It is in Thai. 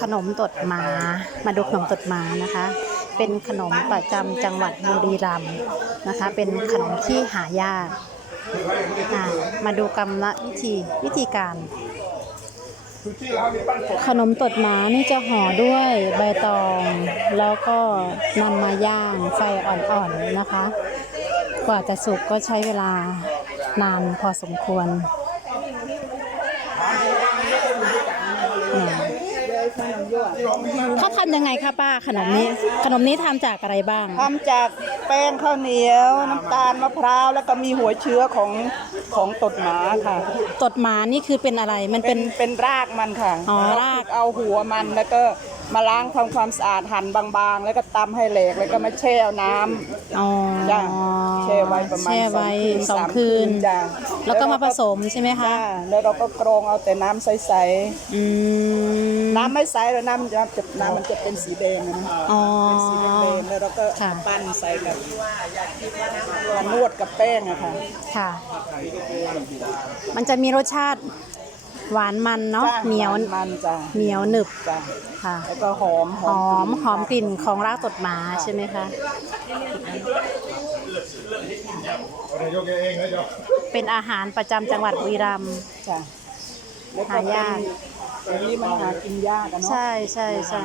ขนมตดหมา มาดูขนมตดหมานะคะ เป็นขนมประจำจังหวัดบุรีรัมย์นะคะ เป็นขนมที่หายากมาดูกรรมวิธีวิธีการ ขนมตดหมานี่จะห่อด้วยใบตอง แล้วก็นำมาย่างไฟอ่อนๆนะคะ กว่าจะสุกก็ใช้เวลานานพอสมควร เนี่ยเขาทำยังไงคะป้าขนมนี้ ขนมนี้ทำจากอะไรบ้าง ทำจากแป้งข้าวเหนียว น้ำตาลมะพร้าวแล้วก็มีหัวเชื้อของของตดหมาค่ะ ตดหมานี่คือเป็นอะไรมันเป็เป็นน เป็นรากมันค่ะอ๋อราก เอาหัวมันแล้วก็มาล้างทำความสะอาดหั่นบางๆ แล้วก็ตำให้แหลกแล้วก็มาแช่เอาน้ำ อ๋อจ้ะแช่ ไว้ประมาณแช่ไว้สองสามคืนจ้ะแล้วก็มาผสมใช่ไหมคะ จ้ะแล้วเราก็กรองเอาแต่น้ำใสอืม ๆ น้ำไม่ใสแล้วน้ำมันจะจะน้ำมันจะเป็นสีแดงนะอ๋อ เป็นสีแดงๆแล้วเราก็ค่ะ ปั้นใส่กับนวดกับแป้งอะค่ะค่ะ มันจะมีรสชาติหวานมันเนาะ จ้ะเหนียว มันจ้ะเหนียวหนึบจ้ะค่ะ แล้วก็หอมหอมหอมกลิ่นของรากตดหมาใช่ไหมคะเอานายก เป็นอาหารประจำจังหวัดบุรีรัมย์วก็หายาก อันนี้มันหากินยากนะใช่ใช่ใช่